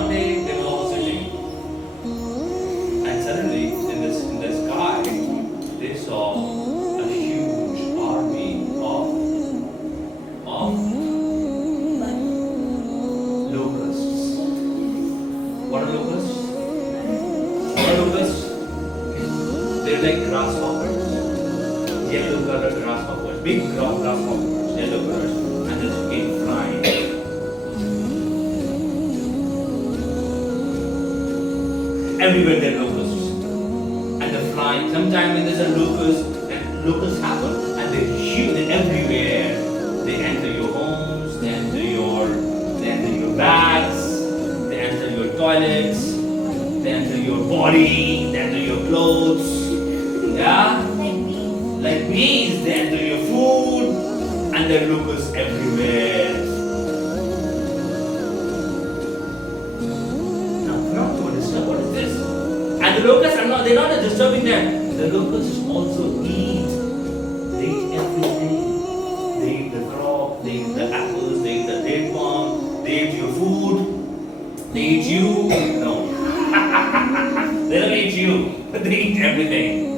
one day they were all sitting, and suddenly in the sky they saw a huge army of locusts. What are locusts? What are locusts? They're like grasshoppers, yellow colored grasshoppers, big grasshoppers, yellow colors, and they came flying. Everywhere there are locusts, and they're flying. Sometimes when there's a locust, and locusts happen, and they're huge, they're everywhere. They enter your homes, they enter your bags, they enter your toilets, they enter your body, they enter your clothes. Yeah? Like bees, they enter your food, and there are locusts everywhere. Now, not to disturb, what is this? And the locusts are not, they're not just disturbing them. The locusts also eat. They eat everything. They eat the crop, they eat the apples, they eat the date palm, they eat your food, they eat you. No. They don't eat you, but they eat everything.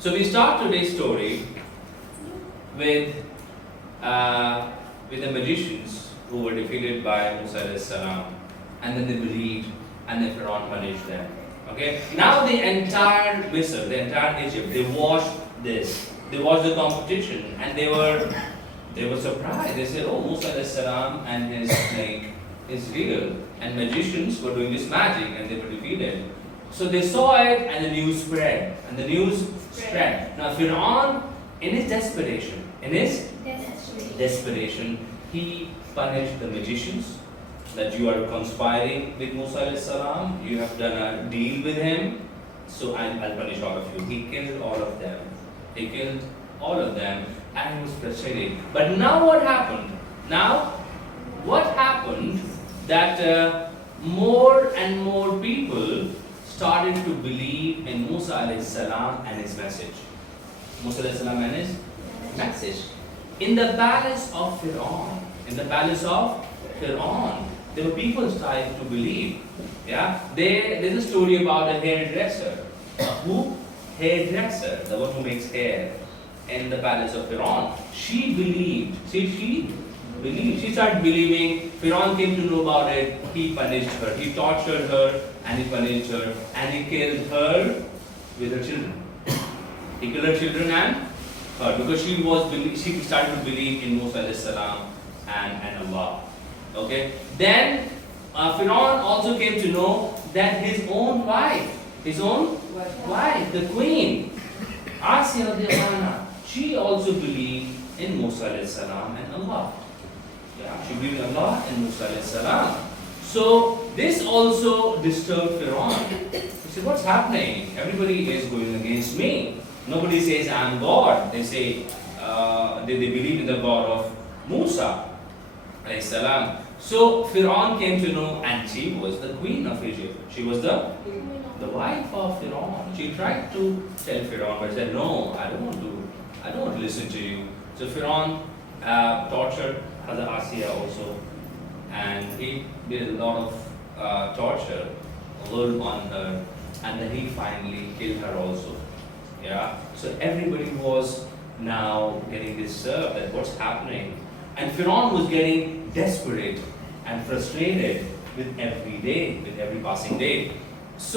So we start today's story with the magicians who were defeated by Musa alayhi salam, and then they believed, and then Pharaoh punished them. Okay. Now the entire Misr, the entire Egypt, they watched this. They watched the competition, and they were surprised. They said, "Oh, Musa alayhi salam and his snake is real," and magicians were doing this magic, and they were defeated. So they saw it, and the news spread. Now Pharaoh, in his desperation, he punished the magicians, that you are conspiring with Musa alayhi salam, you have done a deal with him, so I'll punish all of you. He killed all of them. And he was frustrated. But now what happened? That more and more people started to believe in Musa alayhi salam and his message. In the palace of Pharaoh, there were people starting to believe. Yeah, there's a story about a hairdresser. Hairdresser, the one who makes hair in the palace of Pharaoh. She believed. She started believing. Pharaoh came to know about it. He punished her. He tortured her, and he punished her, and he killed her with her children. He killed her children and her, because she started to believe in Musa alayhi salam and Allah. Okay. Then Pharaoh also came to know that his own wife, the queen, Asiya radiallahu anha, she also believed in Musa alayhi salam and Allah. Yeah, she believed in Allah and Musa alayhi salam. So this also disturbed Pharaoh. He said, "What's happening? Everybody is going against me. Nobody says I'm God. They say they believe in the God of Musa alayhi salam." So Pharaoh came to know, and she was the queen of Egypt. She was the wife of Pharaoh. She tried to tell Pharaoh, but said, "No, I don't want to listen to you." So Pharaoh tortured Hazrat Asiya also, and he did a lot of torture, zulm on her, and then he finally killed her also. Yeah. So everybody was now getting disturbed at what's happening, and Pharaoh was getting desperate and frustrated with every passing day. So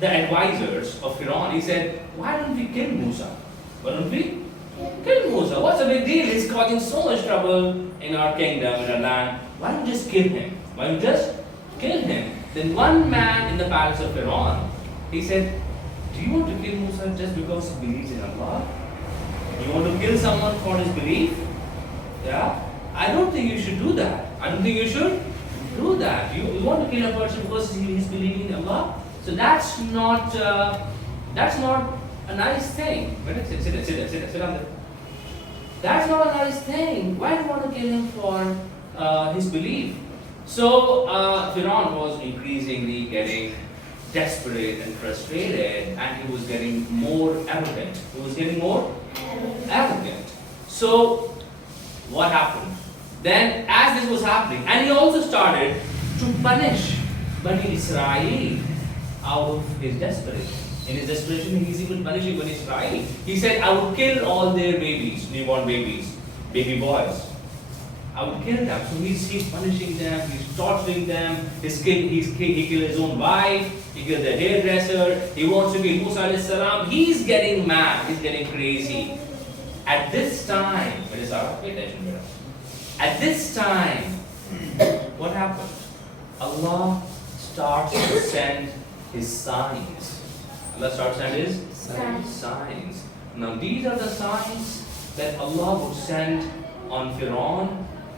the advisors of Pharaoh, he said, "Why don't we kill Musa? What's the big deal? He's causing so much trouble in our kingdom, in our land. Why don't we just kill him? Then one man in the palace of Pharaoh, he said, "Do you want to kill Musa just because he believes in Allah? You want to kill someone for his belief? Yeah? I don't think you should do that. You want to kill a person because he's believing in Allah? So that's not a nice thing. Sit down there. That's not a nice thing. Why do you want to kill him for his belief?" So Pharaoh was increasingly getting desperate and frustrated, and he was getting more arrogant. He was getting more arrogant. So, what happened? Then, as this was happening, and he also started to punish Bani Israel out of his desperation. In his desperation, he's even punishing Bani Israel. He said, I would kill all their babies, newborn babies, baby boys. I would kill them. So he's punishing them, he's torturing them, he killed his own wife, he killed the hairdresser, he wants to kill Musa alayhi salam. He's getting mad, he's getting crazy. At this time, pay attention, brother. At this time, what happened? Allah starts to send his signs. Allah starts to send his signs. Now these are the signs that Allah would send on Pharaoh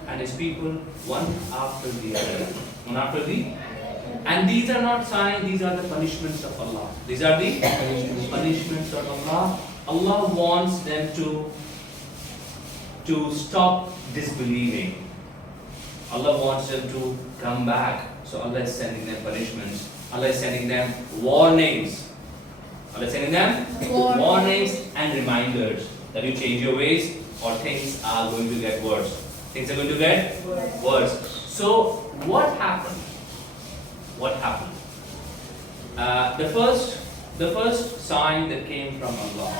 and his people, one after the other. One after the And these are not signs, these are the punishments of Allah. These are the punishments of Allah. Allah wants them to stop disbelieving. Allah wants them to come back. So Allah is sending them punishments. Allah is sending them warnings. Allah is sending them warnings and reminders that you change your ways or things are going to get worse. Things are going to get worse. So what happened? What happened? The first sign that came from Allah.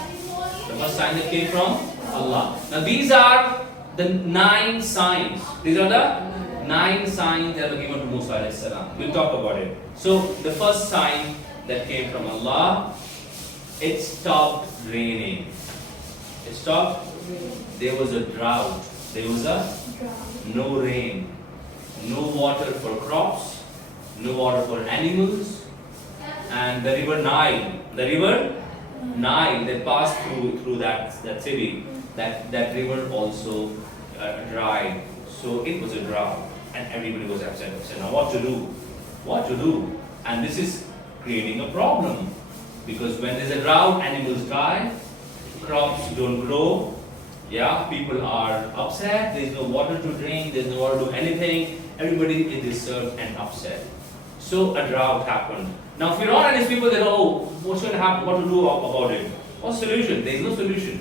The first sign that came from Allah. Now these are the 9 signs. These are the 9 signs that were given to Musa alayhi salam. We'll talk about it. So the first sign that came from Allah, it stopped raining. It stopped. There was a drought. There was no rain, no water for crops, no water for animals, and the river Nile that passed through that city, that river also dried. So it was a drought, and everybody was upset. Now what to do? What to do? And this is creating a problem, because when there's a drought, animals die, crops don't grow. Yeah, people are upset, there's no water to drink, there's no water to do anything, everybody is disturbed and upset. So a drought happened. Now Pharaoh and his people, they know, oh, what's going to happen, what to do about it? What's the solution? There is no solution.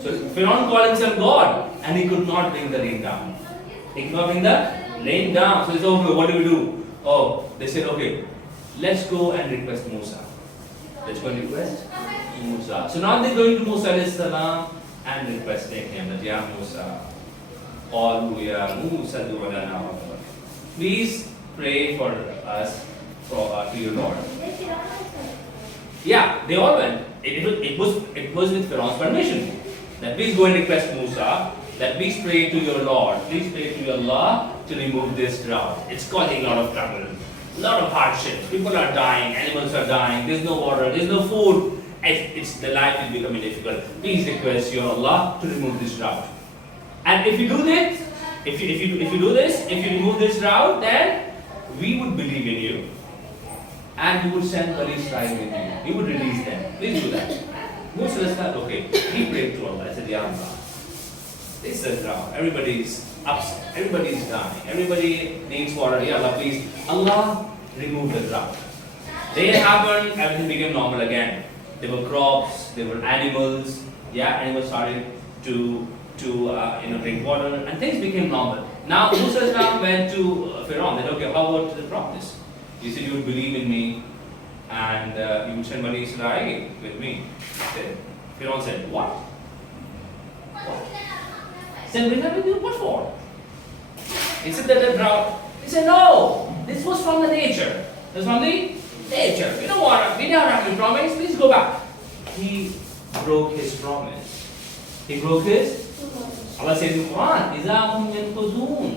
So Pharaoh called himself God, and he could not bring the rain down. He could not bring the rain down. So he said, okay, what do we do? Oh, they said, okay, let's go and request Musa. Let's go and request Musa. So now they're going to Musa alayhi salam and requesting him that, Ya Musa, please pray for us to your Lord. Yeah, they all went. It was with Pharaoh's permission. That please go and request Musa, that please pray to your Lord, please pray to your Allah to remove this drought. It's causing a lot of trouble, a lot of hardships. People are dying, animals are dying, there's no water, there's no food. The life is becoming difficult. Please request your Allah to remove this drought. And if you do this, if you remove this drought, then we would believe in you, and we would send Bani Israel with you. We would release them. Please do that. Musa said, okay. He prayed to Allah. I said, Ya Allah, this is a drought. Everybody is upset. Everybody is dying. Everybody needs water. Ya Allah, please. Allah, remove the drought. Day happened. Everything became normal again. There were crops. There were animals. Yeah, animals started to drink water, and things became normal. Now Musa now went to Pharaoh. They said, okay, how about the promise? You said you would believe in me, and you would send Bani Israel with me. Pharaoh said, what? What? Send Bani Israel with you? What for? He said that the drought. He said, no, this was from the nature. This was from the nature. We don't have any promise. Please go back. He broke his promise. He broke his. Allah says in Qur'an,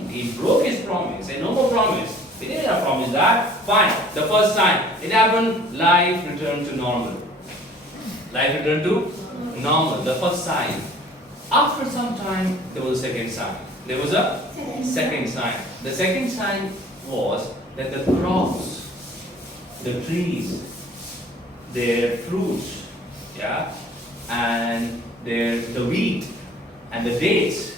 he broke his promise. He said, no more promise. We didn't have promise that. Fine. The first sign. It happened, life returned to normal. Life returned to normal. The first sign. After some time, there was a second sign. There was a second sign. The second sign was that the crops, the trees, their fruits, yeah, and the wheat and the dates,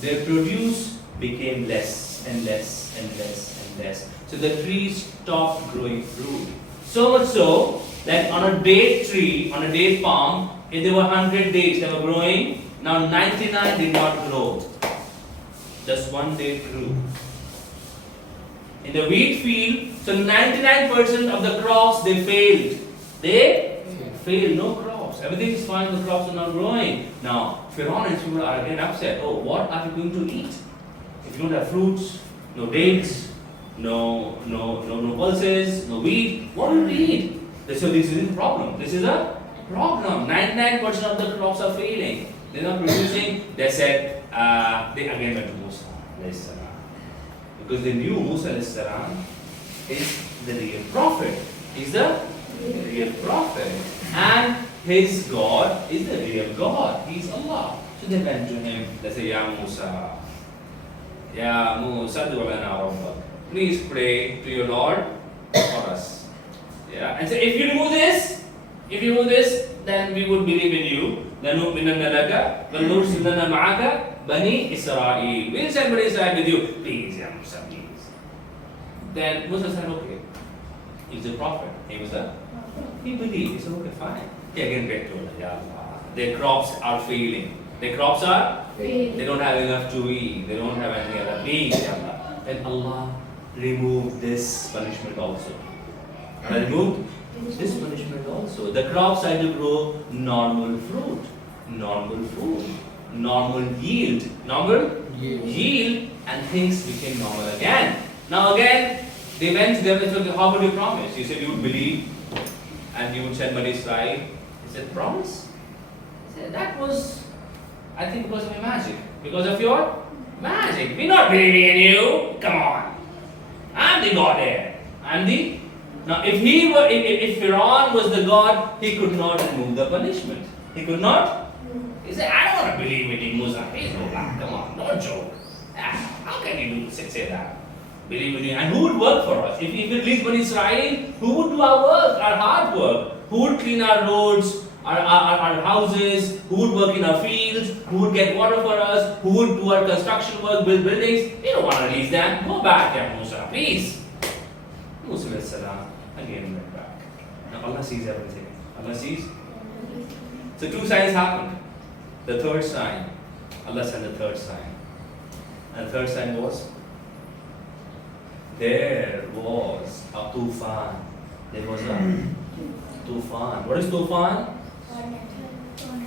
their produce became less and less and less and less. So the trees stopped growing fruit. So much so that on a date tree, on a date palm, if there were 100 dates that were growing, now 99 did not grow. Just one date grew. In the wheat field, so 99% of the crops they failed. They failed, no crops. Everything is fine, the crops are not growing. Now, Pharaoh and his people are again upset. Oh, what are we going to eat? If you don't have fruits, no dates, no pulses, no wheat, what will we eat? So this is a problem. This is a problem. 99% of the crops are failing. They're not producing. They said, they again went to Musa. Because they knew Musa is the real prophet. He's the real prophet. And his God is the real God. He's Allah. So they went to him. They said, Ya Musa, Drought Rabbak. Please pray to your Lord for us. Yeah. And so if you remove this, then we would believe in you. لَنُؤْمِنَنَّ لَكَ وَلْنُرْسِلَنَّ مَعَكَ بَنِي إِسْرَائِيل. We'll send Bani Israel with you. Please, Ya Musa, please. Then Musa said, okay. He's a prophet. He believed. He said, okay, fine. He again begged to Allah, Ya Allah. Their crops are failing. They don't have enough to eat. They don't have anything else. Please, Ya Allah. Then Allah removed this punishment also. Allah removed this punishment also. The crops had to grow normal fruit, normal food, normal yield, and things became normal again. Now again, they went to them and said, how would you promise? You said you would believe and you would send Bani Israel. He said, promise? He said, that was, I think because of your magic. Because of your magic. We're not believing in you. Come on. I'm the God here. Now if Pharaoh was the God, he could not remove the punishment. He could not. He said, I don't want to believe in you, Musa. Please go back. Come on, don't joke. How can you say that? Believe in you. And who would work for us? If it leaves Bani Israel, who would do our work, our hard work? Who would clean our roads, our houses? Who would work in our fields? Who would get water for us? Who would do our construction work, build buildings? We don't want to release them. Go back there, Musa, please. Musa again went back. Now Allah sees everything. Allah sees. So two signs happened. The third sign, Allah sent the third sign. And the third sign was, there was a tufan. There was a tufan. What is tufan?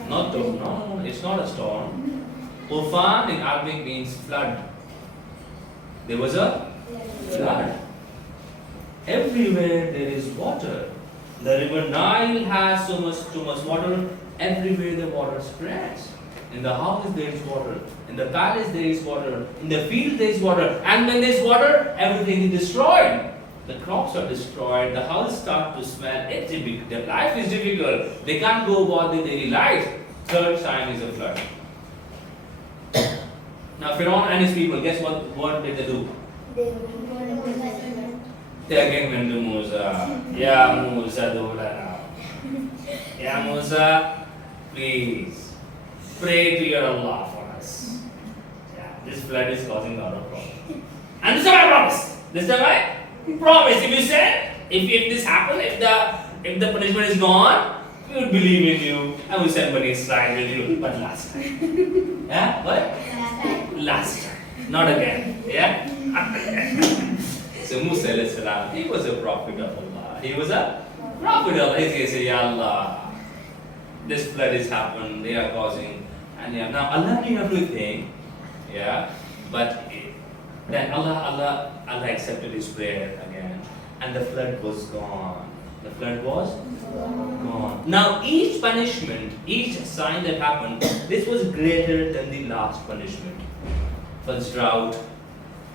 No, it's not a storm. Tufan in Arabic means flood. There was a flood. Everywhere there is water. The river Nile has so much water. Everywhere the water spreads. In the house there is water. In the palace there is water. In the field there is water. And when there is water, everything is destroyed. The crops are destroyed. The house starts to smell. It's difficult. Their life is difficult. They can't go about their daily life. Third sign is a flood. Now Pharaoh and his people, guess what did they do? They again went to Musa. Ya Musa, Ya Musa, please pray to your Allah for us. Yeah, this flood is causing a lot of problems. And this is my promise. This is my promise. If you said, if this happened, if the punishment is gone, we would believe in you and we send Bani Israel with you. But last time. Yeah? What? Last time. Not again. Yeah? So Musa, he was a prophet of Allah. He was a prophet of Allah. He said, Ya Allah, this flood has happened, they are causing. And yeah, now Allah knew everything. Yeah. But then Allah accepted his prayer again. And the flood was gone. The flood was gone. Now each punishment, each sign that happened, this was greater than the last punishment. First drought,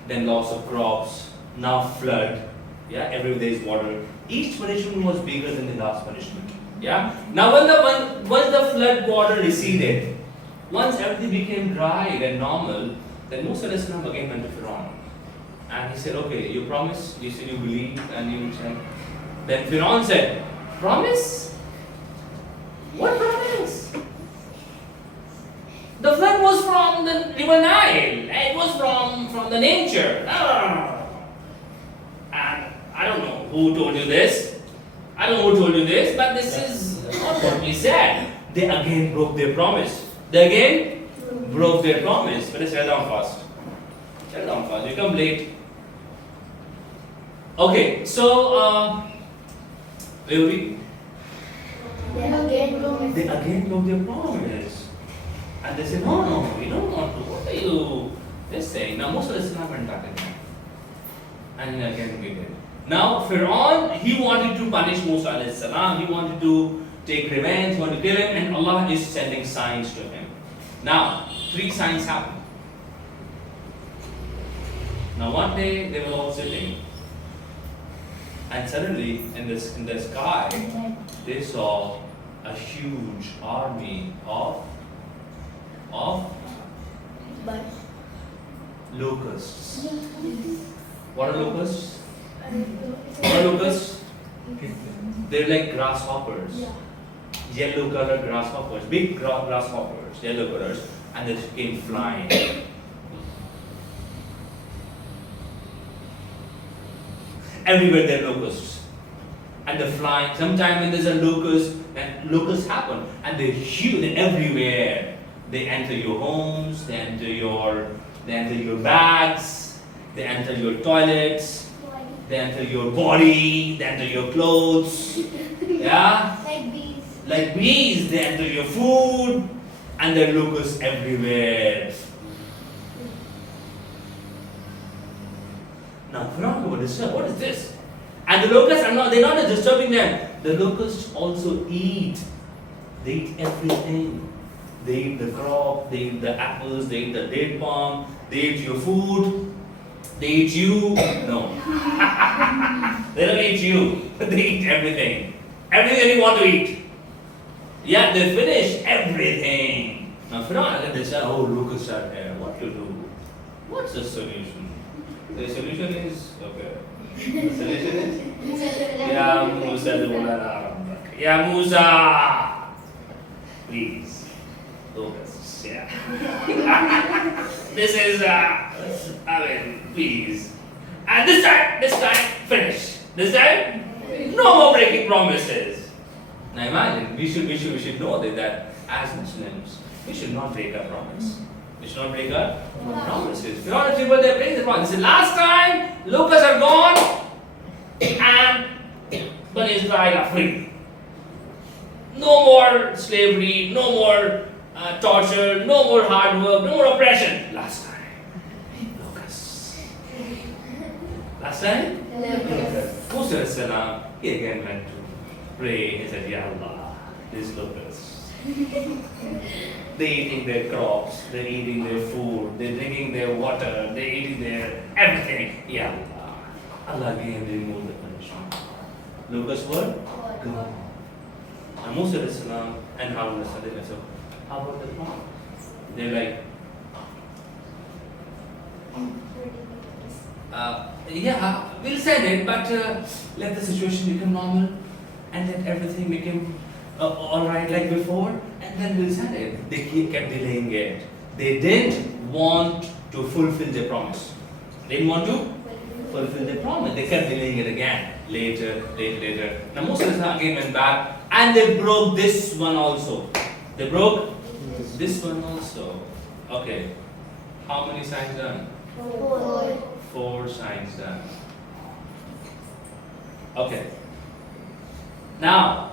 then loss of crops, now flood. Yeah, everywhere there is water. Each punishment was bigger than the last punishment. Yeah. Now once the flood water receded, once everything became dry and normal, then Musa again went to Pharaoh. And he said, okay, you promise, you said you believe, and you said. Then Pharaoh said, promise? What promise? The flood was from the river Nile. It was from the nature. No. And I don't know who told you this. I don't know who told you this, but this is not what we said. They again broke their promise. They again broke their promise. But let's tell down fast. Tell down fast. You come late. Okay, so where were we? They again broke. They again broke their promise. And they said, no, we don't want to. What are you just saying? Now Musa went back again. And again we did. Now Pharaoh, he wanted to punish Musa alayhi salam. He wanted to take revenge, he wanted to kill him, and Allah is sending signs to him. Now, 3 signs happen. Now one day they were all sitting, and suddenly in the sky they saw a huge army of locusts. What are locusts? What are locusts? They're like grasshoppers. Yellow colored grasshoppers, big grasshoppers, yellow colors, and they came flying. Everywhere there are locusts. And they're flying. Sometimes when there's a locust, and locusts happen, and they're huge, they're everywhere. They enter your homes, they enter your bags, they enter your toilets, they enter your body, they enter your clothes. Yeah? Like bees, they enter your food, and there are locusts everywhere. Now, Pharaoh was disturbed. What is this? And the locusts they're not just disturbing them. The locusts also eat. They eat everything. They eat the crop, they eat the apples, they eat the date palm, they eat your food, they eat you. No. They don't eat you. They eat everything. Everything that you want to eat. Yeah, they finish everything. Now Pharaoh, they say, oh, locusts are here. What to do? What's the solution? The solution is, okay. The solution is? Ya Musa, Ya Musa! Please. Locusts, yeah. This is, please. And this time, finish. This time, no more breaking promises. Now imagine, we should know that as Muslims, we should not break our promise. We should not break our promises. We don't people they break the promise. Last time, locusts are gone, and Bani Israel are free. No more slavery, no more torture, no more hard work, no more oppression. Last time, locusts. Last time, Musa he again went to pray. He said, Ya Allah, these locusts. They're eating their crops, they're eating their food, they're drinking their water, they're eating their everything. Ya Allah. Allah again removed the punishment. Locusts were gone. And Musa and Harun said, so how about the farm? They're like, yeah, we'll send it, but let the situation become normal and let everything become alright like before, and then we'll send it. They kept delaying it. They didn't want to fulfill their promise. They didn't want to fulfill their promise. They kept delaying it again. Later. Now Musa again went back, and they broke this one also. They broke this one also. Okay. How many signs done? 4 signs done. Okay. Now,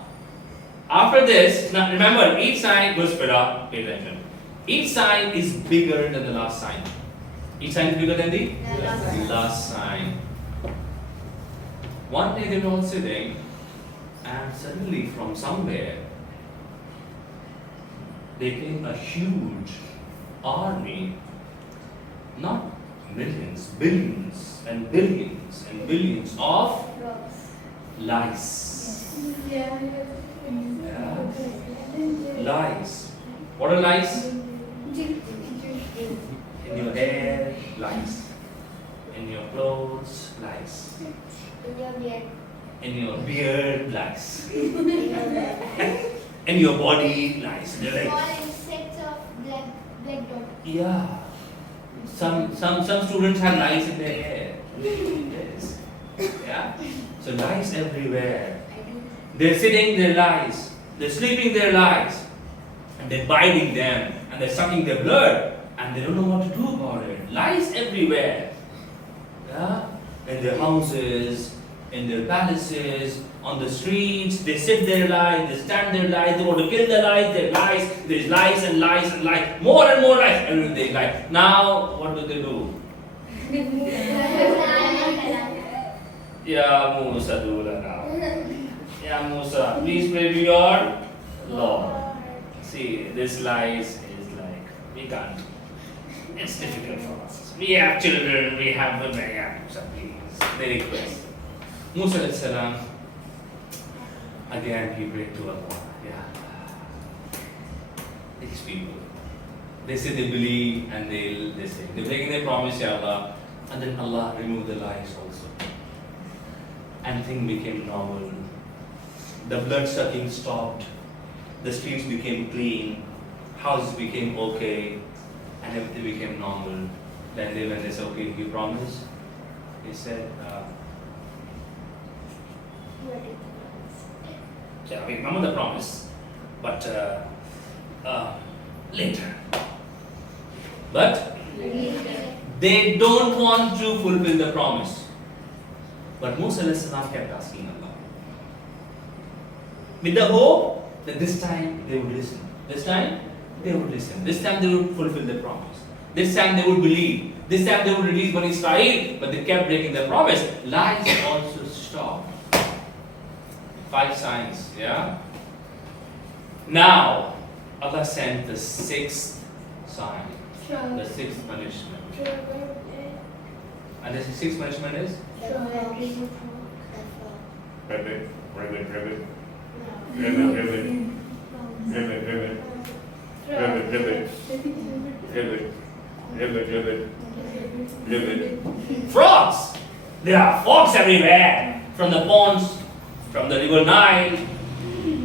after this, now remember, each sign goes Pharaoh, pay attention. Each sign is bigger than the last sign. Each sign is bigger than the last sign. One day they were all sitting, and suddenly from somewhere, there came a huge army, not millions, billions and billions and billions of lice. Yeah. Lice. What are lice? In your hair, lice. In your clothes, lice. In your beard, lice. In your body, lice. They're like, small insects of black dot. yeah. Some students have lice in their hair. Yes. Yeah. So lice everywhere. They're sitting their lies, they're sleeping their lies, and they're biting them, and they're sucking their blood, and they don't know what to do about it. Lies everywhere. Yeah? In their houses, in their palaces, on the streets, they sit their lies, they stand their lies, they want to kill their lies, their lies, there's lies and lies and lies, more and more lies, every day lie. Now, what do they do? Ya Musa do lana. Ya Musa, please pray to your Lord. See, this lies is like, we can't. It's difficult for us. We have children, we have women, yeah, Musa, please. They request. Musa alayhi salam, again he prayed to Allah. Yeah. These people. They say they believe and they say, they're breaking their promise, Ya Allah. And then Allah removed the lies also. And things became normal. The blood sucking stopped. The streets became clean. Houses became okay. And everything became normal. Then when they said, okay, you promise? He said, yeah, we remember the promise, but later. But they don't want to fulfill the promise. But Musa alayhi salam kept asking Allah, with the hope that this time they would listen. This time they would listen. This time they would fulfill the promise. This time they would believe. This time they would release Bani Israel, but they kept breaking their promise. Lies also stopped. 5 signs, yeah? Now, Allah sent the 6th sign, the 6th punishment. And the 6th punishment is? Ribbit, ribbit, ribbit. Ribbit, ribbit. Ribbit, ribbit. Ribbit, ribbit. Ribbit, ribbit, ribbit. Ribbit. Frogs! There are frogs everywhere. From the ponds, from the river Nile,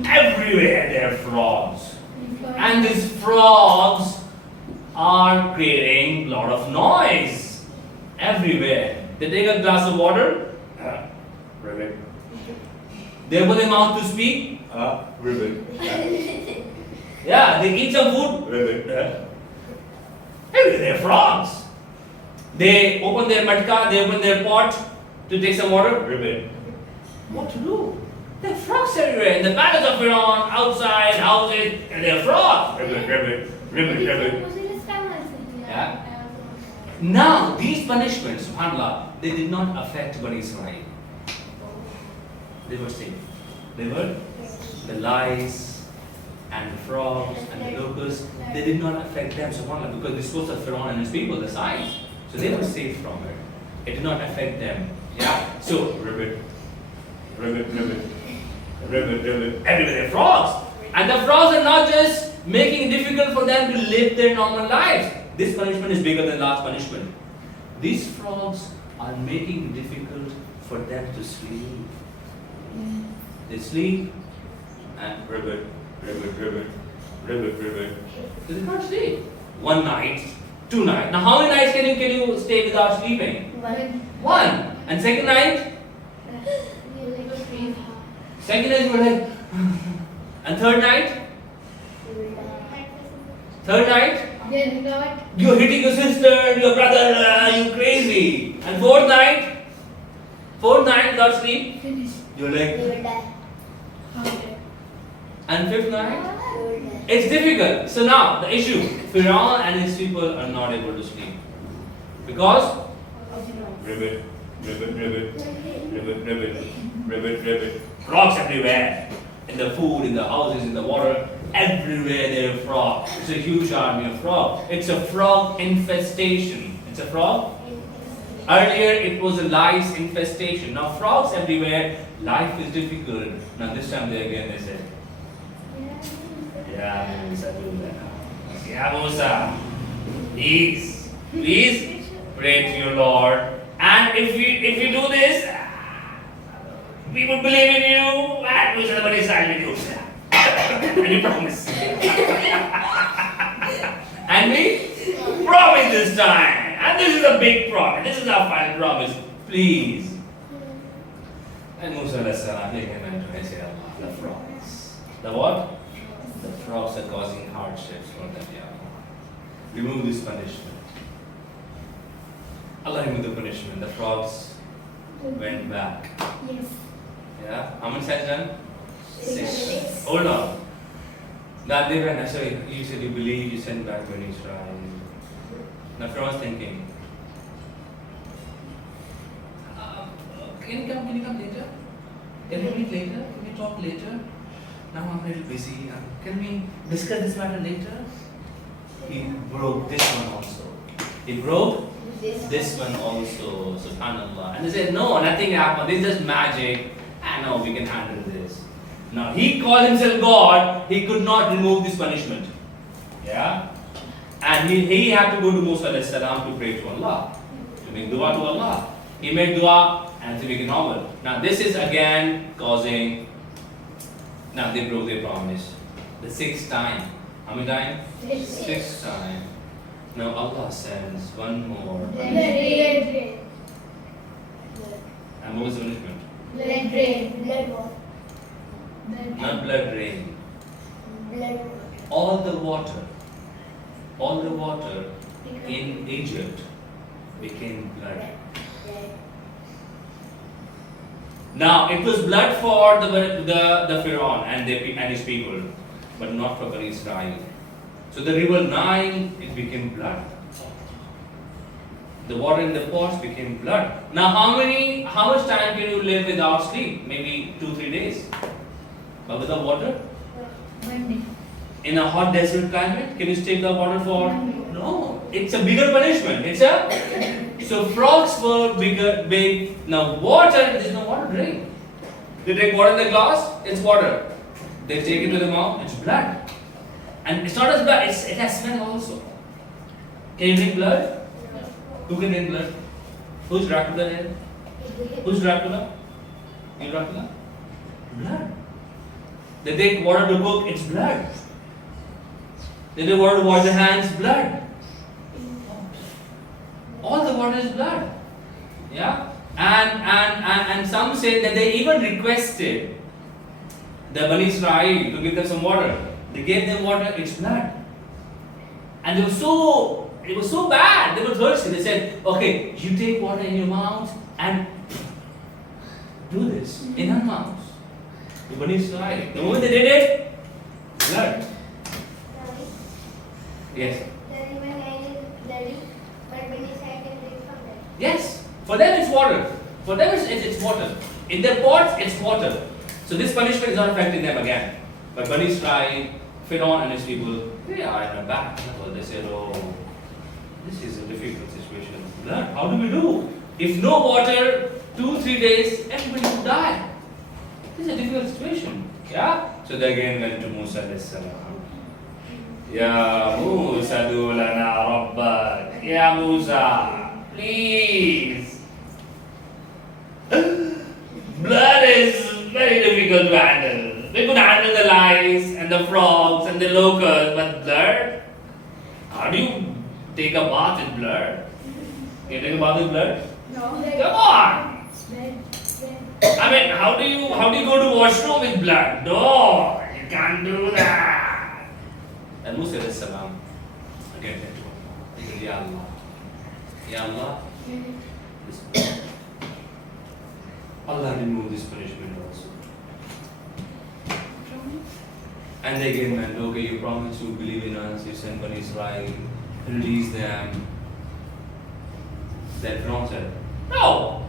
everywhere there are frogs. And these frogs are creating a lot of noise everywhere. They take a glass of water, ribbit. They open their mouth to speak, ribbit. Yeah, they eat some food, ribbit. Everywhere there are frogs. They open their matka, they open their pot to take some water, ribbit. What to do? There are frogs everywhere. In the palace of Pharaoh, outside, houses, and there are frogs. Ribbit, ribbit, ribbit, ribbit. Yeah. Now, these punishments, subhanAllah, they did not affect Bani Israel. They were safe. They were the lice and the frogs and the locusts. They did not affect them, subhanAllah, because this was of Pharaoh and his people, the signs. So they were safe from it. It did not affect them. Yeah. So, ribbit, ribbit, ribbit, ribbit, ribbit. Everywhere there are frogs. And the frogs are not just making it difficult for them to live their normal lives. This punishment is bigger than last punishment. These frogs are making it difficult for them to sleep. They sleep and ribbit, ribbit, ribbit, ribbit, ribbit. So they can't sleep. 1 night, 2 nights. Now how many nights can you stay without sleeping? 1. And second night? Second night you were like, and third night? Third night? You're hitting your sister, your brother, you crazy. And fourth night? Fourth night without sleep? You're like, and fifth night? It's difficult. So now, the issue, Pharaoh and his people are not able to sleep. Because? Ribbit, ribbit, ribbit, ribbit, ribbit, ribbit, ribbit. Frogs everywhere. In the food, in the houses, in the water. Everywhere there are frogs. It's a huge army of frogs. It's a frog infestation. It's a frog? Earlier it was a lice infestation. Now frogs everywhere. Life is difficult. Now this time they said, yeah, Musa, do that. Yeah, Musa, please pray to your Lord. And if you do this, we would believe in you and we shall be silent with you. And you promise. And we promise this time. And this is a big promise. This is our final promise. Please. And Musa alayhi salam, he came and said, Allah, The frogs. The what? The frogs are causing hardships for them. Ya Allah. Remove this punishment. Allah removed the punishment. The frogs went back. Yes. Yeah? How many times done? 6. Hold on. That they went, sorry, you said you believe, you sent back when Israel. Now Pharaoh was thinking, can you come later? Can we meet later? Can we talk later? Now I'm a little busy. Can we discuss this matter later? He broke this one also. He broke this one also, subhanallah. And they said, no, nothing happened. This is just magic. No, we can handle this. Now, he called himself God. He could not remove this punishment. Yeah? And he had to go to Musa alayhi salam to pray to Allah. To make dua to Allah. He made dua and to make it normal. Now, this is again causing. Now, they broke their promise. The 6th time. How many times? 6th time. Now Allah sends one more. Blood rain. And what was the punishment? Blood rain. Blood water. Not blood rain. Blood All the water in Egypt became blood. Now it was blood for the Pharaoh and his people, but not for Bani Israel. So the river Nile, it became blood. The water in the pots became blood. Now how much time can you live without sleep? Maybe 2-3 days. But without water? 1 day. In a hot desert climate, can you stay without water for? No. It's a bigger punishment. So frogs were big. Now water, there's no water to drink. They drink water in the glass, it's water. They take it to the mouth, it's blood. And it's not just blood, it has smell also. Can you drink blood? Who can drink blood? Who's Dracula here? Who's Dracula? You Dracula? Blood. They take water to cook, it's blood. They take water to wash their hands, blood. All the water is blood. Yeah? And some say that they even requested the Bani Israel to give them some water. They gave them water, it's blood. And it was so bad, they were thirsty. They said, okay, you take water in your mouth and do this in her mouth. The Bani Israel. The moment they did it, blood. Yes. Yes. For them it's water. For them it's water. In their pots it's water. So this punishment is not affecting them again. But Bani Israel, Pharaoh and his people, they are in a bad trouble. They said, oh, this is a difficult situation. Blood, how do we do? If no water, 2-3 days, everybody would die. This is a difficult situation. Yeah? So they again went to Musa alayhi salam. Ya Musa du lana rabbak. Ya Musa, please. Blood is very difficult to handle. We could handle the lice and the frogs and the locusts, but blood? How do you take a bath with blood? Can you take a bath with blood? No. Come on! I mean, how do you go to washroom with blood? No, you can't do that. And Musa alayhi salam again said to Allah, he said, Ya Allah, Allah remove this punishment also. And they again went, okay, you promised to believe in us, you sent Bani Israel, release them. Then Pharaoh said, no!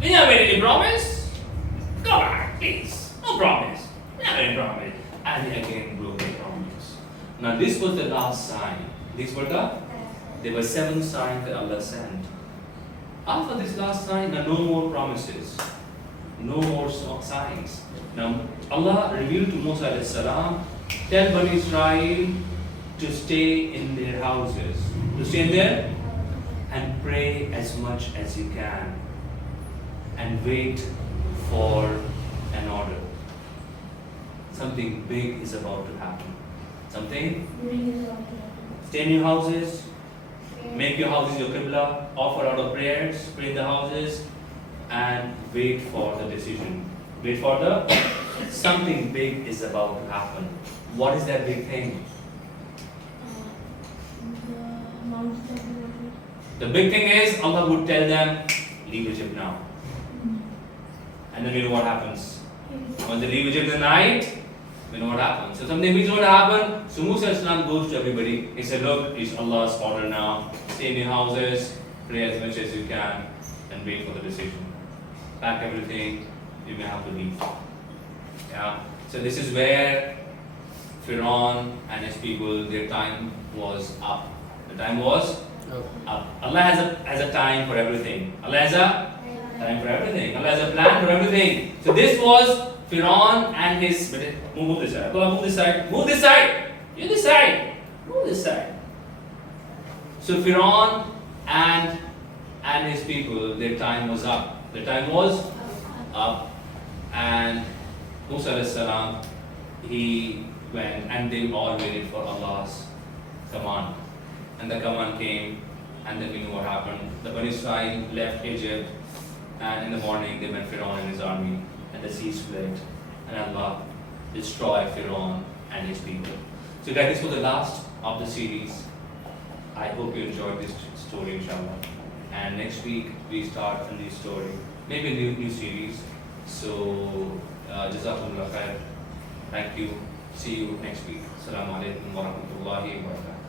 We never made any promise. Go back, please. No promise. We never made any promise. And he again broke the promise. Now this was the last sign. There were 7 signs that Allah sent. After this last sign, now no more promises. No more signs. Now Allah revealed to Musa alayhi salam, tell Bani Israel to stay in their houses. To stay in there and pray as much as you can. And wait for an order. Something big is about to happen. Something? Stay in your houses. Make your houses your qibla. Offer out of prayers. Pray in the houses. And wait for the decision. Wait for the something big is about to happen. What is that big thing? The mountain. The big thing is Allah would tell them, leave Egypt now. And then you know what happens. When they leave Egypt in the night, you know what happens. So something big is going to happen. So Musa Islam goes to everybody. He said, look, it's Allah's order now. Stay in your houses, pray as much as you can, and wait for the decision. Pack everything, you may have to leave. Yeah. So this is where Pharaoh and his people, their time was up. The time was up. Allah has a time for everything. Allah has a time for everything. Allah has a plan for everything. So this was Pharaoh and his. Move this side. Move this side. Move this side. You this side. Move this side. So Pharaoh and his people, their time was up. Their time was up. And Musa alayhi salam, he went and they all waited for Allah's command. And the command came, and then we know what happened. The Bani Israel left Egypt, and in the morning they met Pharaoh and his army, and the sea split, and Allah destroyed Pharaoh and his people. So guys, this was the last of the series. I hope you enjoyed this story, inshallah. And next week we start a new story, maybe a new series. So, Jazakumullah khair. Thank you. See you next week. Assalamu alaikum wa rahmatullahi wa barakatuh.